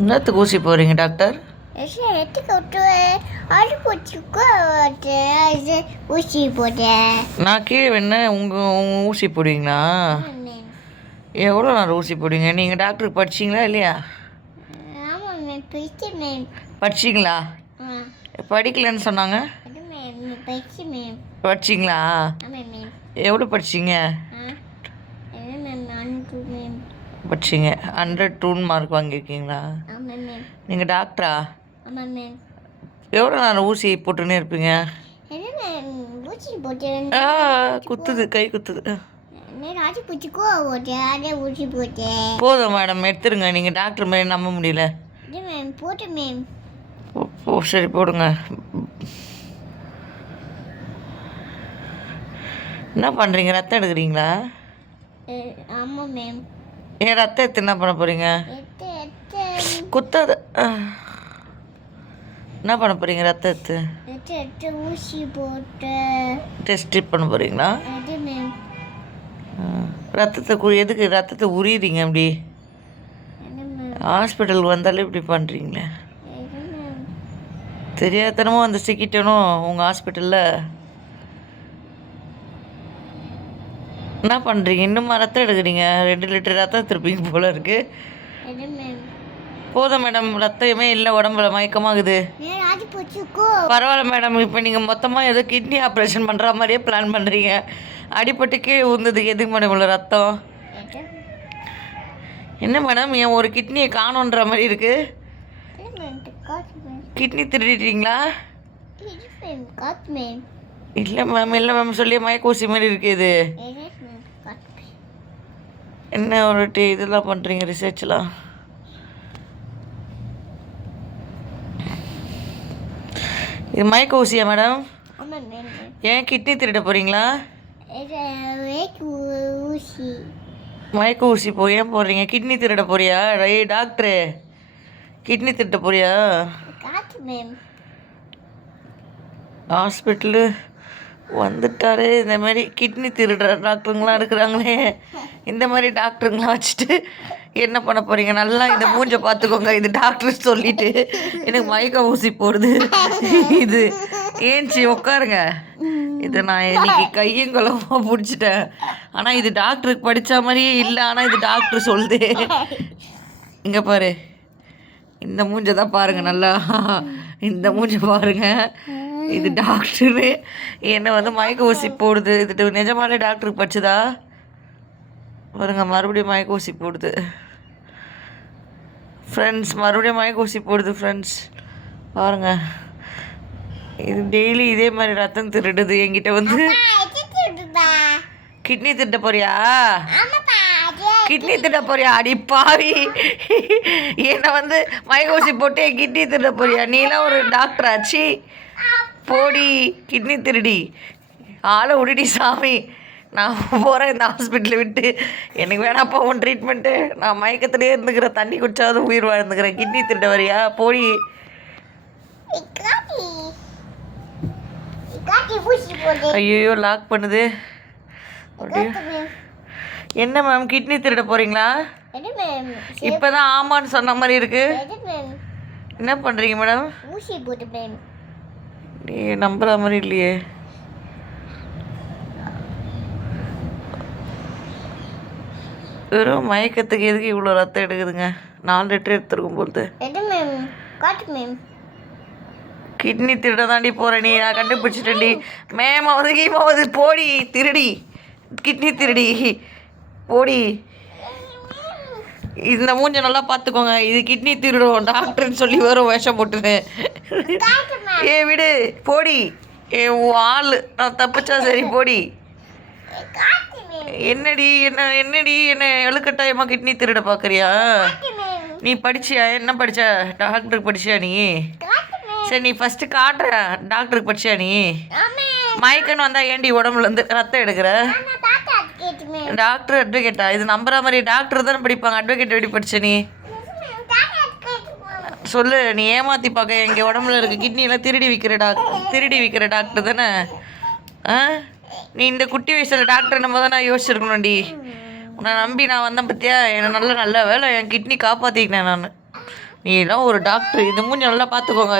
என்னத்துக்கு ஊசி போகிறீங்க டாக்டர்? ஊசி போட்டேன். நான் கீழே வேணா உங்கள் ஊசி போடுவீங்களா? எவ்வளோ நேரம் ஊசி போடுவீங்க? நீங்கள் டாக்டருக்கு படிச்சிங்களா இல்லையா? ஆமாம் மேம், படித்தேன் மேம். படிச்சிங்களா? படிக்கலன்னு சொன்னாங்க. அது மேம், படித்தேன் மேம். படிச்சிங்களா? ஆமாம் மேம். எவ்வளோ படிச்சிங்க? என்ன மேம், 4 மேம். படிச்சிங்க 102 மார்க் வாங்கியிருக்கீங்களா? ஆமாம் மேம். நீங்கள் டாக்டரா? ஆமாம் மேம். எவ்வளோ நேரம் ஊசி போட்டுன்னே இருப்பீங்க? என்ன மேம், ஊசி போட்டேன். குத்துது, கை குத்துது. ராஜி பூச்சிக்கோ போட்டேன், அதே ஊசி போட்டேன். போதும் மேடம், எடுத்துருங்க. நீங்கள் டாக்டர் மாதிரி நம்ப முடியல. இது மேம், போட்டேன் மேம். ஓ சரி, போடுங்க. என்ன பண்ணுறீங்க? ரத்தம் எடுக்கிறீங்களா? ஆமாம் மேம். ஏன் ரத்தம் எடுத்து என்ன பண்ண போகிறீங்க? குத்தாத. என்ன பண்ண போகிறீங்க? ரத்தம் எடுத்து ஊசி போட்டு டெஸ்ட் பண்ண போகிறீங்களா? அது மேம். ரத்தத்தை எதுக்கு ரத்தத்தை உரியுறீங்க அப்படி? ஹாஸ்பிட்டலுக்கு வந்தாலே இப்படி பண்ணுறீங்களே. தெரியாதனமாக வந்து சிக்கிட்டனும் உங்கள் ஹாஸ்பிட்டலில். என்ன பண்ணுறீங்க? இன்னுமா ரத்தம் எடுக்கிறீங்க? 2 லிட்டர் ரத்தம் எடுத்துருப்பீங்க போல இருக்கு. போதும் மேடம், ரத்தமே இல்லை, உடம்புல மயக்கமாகுது. பரவாயில்ல மேடம், இப்போ நீங்கள் மொத்தமாக ஏதோ கிட்னி ஆப்ரேஷன் பண்ணுற மாதிரியே பிளான் பண்ணுறீங்க. அடிப்பட்டு கீழே விழுந்ததுக்கு எதுக்கு மேடம் இவ்வளோ ரத்தம்? என்ன மேடம், என் ஒரு கிட்னியை காணோன்ற மாதிரி இருக்கு. கிட்னி திருடிட்டீங்களா? இல்லை மேம், இல்லை மேம், சொல்லி மயக்கூசி மாதிரி இருக்கு இது. என்ன ஒரு இதெல்லாம் பண்ணுறீங்க, ரிசர்ச்லாம்? இது மயக்க ஊசியா மேடம்? ஏன் கிட்னி திருட போகிறீங்களா? மயக்க ஊசி ஏன் போடுறீங்க? கிட்னி திருட போறியா? டாக்டரு, கிட்னி திருட போறியா? ஹாஸ்பிட்டலு வந்துட்டாரு. இந்த மாதிரி கிட்னி திருடுற டாக்டருங்களாம் இருக்கிறாங்களே, இந்த மாதிரி டாக்டருங்களாம் வச்சுட்டு என்ன பண்ண போகிறீங்க? நல்லா இந்த மூஞ்சை பார்த்துக்கோங்க. இது டாக்டர் சொல்லிட்டு எனக்கு மயக்க ஊசி போடுது. இது ஏன்ச்சி உட்காருங்க. இதை நான் இன்னைக்கு கையங்கலமாக பிடிச்சிட்டேன். ஆனால் இது டாக்டருக்கு படித்த மாதிரியே இல்லை. ஆனால் இது டாக்டர் சொல்லுது. இங்கே பாரு, இந்த மூஞ்சை தான் பாருங்கள், நல்லா இந்த மூஞ்சை பாருங்கள். இது டாக்டரு என்னை வந்து மயக்க ஊசி போடுது. இது நிஜமாலே டாக்டருக்கு படிச்சதா பாருங்க. மறுபடியும் மயக்க ஊசி போடுது ஃப்ரெண்ட்ஸ், மறுபடியும் மயக்க ஊசி போடுது ஃப்ரெண்ட்ஸ், பாருங்கள். இது டெய்லி இதே மாதிரி ரத்தம் திருடுது என்கிட்ட வந்து. கிட்னி திருட போறியா? கிட்னி திருட போறியா? அடி பாவி, என்னை வந்து மயக்க ஊசி போட்டு என் கிட்னி திருட போறியா? நீலாம் ஒரு டாக்டர் ஆச்சு? போடி கிட்னி திருடி, ஆளை விடுடி சாமி. நான் போகிறேன் இந்த ஹாஸ்பிட்டலை விட்டு. எனக்கு வேணாப்பா உன் ட்ரீட்மெண்ட்டு. நான் மயக்கத்துலேயே இருந்துக்கிறேன், தண்ணி குடிச்சாவது உயிர் வாழ்ந்துக்கிறேன். கிட்னி திருட வரியா? போடி. ஐயோ, லாக் பண்ணுது. என்ன மேம், கிட்னி திருட போகிறீங்களா? இப்போ தான் ஆமான்னு சொன்ன மாதிரி இருக்கு. என்ன பண்ணுறீங்க மேடம்? ஊசி போட்டு மேம். நீ நம்புற மாதிரி இல்லையே. வெறும் மயக்கத்துக்கு எதுக்கு இவ்வளோ ரத்தம் எடுக்குதுங்க? 4 லிட்டர் எடுத்துருக்கும் போது. கிட்னி திருட தாண்டி போகிறேன் நீ. நான் கண்டுபிடிச்சிட்டேன்டி. மேமாவது கீமாவது போடி திருடி, கிட்னி திருடி போடி. இந்த மூஞ்சை நல்லா பார்த்துக்கோங்க. இது கிட்னி திருடும் டாக்டர்னு சொல்லி வரும் வேஷம் போட்டுன்னு. ஏ விடு, போடி. ஆள் நான் தப்பிச்சா சரி, போடி. என்னடி என்ன எழுக்கட்டாயமாக கிட்னி திருட பார்க்குறியா? நீ படிச்சியா? என்ன படிச்சா? டாக்டருக்கு படிச்சியா நீ? சரி, நீ ஃபஸ்ட்டு காட்டுற. டாக்டருக்கு படிச்சியா நீ? மயக்கன்னு வந்தால் ஏண்டி உடம்புலேருந்து ரத்தம் எடுக்கிற? டாக்டர் அட்வொகேட்டா? இது நம்புற மாதிரி டாக்டர் தானே படிப்பாங்க. அட்வொகேட் எப்படி படிச்ச நீ? சொல்லு. நீ ஏமாற்றி பார்க்க எங்கள் உடம்புல இருக்க கிட்னியெல்லாம் திருடி விற்கிற டாக்டர் தானே? நீ இந்த குட்டி வயசில் டாக்டர் நம்ம தான் நான் யோசிச்சிருக்கணும்டி. உன்னை நம்பி நான் வந்தேன் பற்றியா? என்னை நல்ல வேலை என் கிட்னி காப்பாற்றிக்கினேன் நான். நீ எல்லாம் ஒரு டாக்டர், இந்த மூஞ்சி நல்லா பார்த்துக்கோங்க.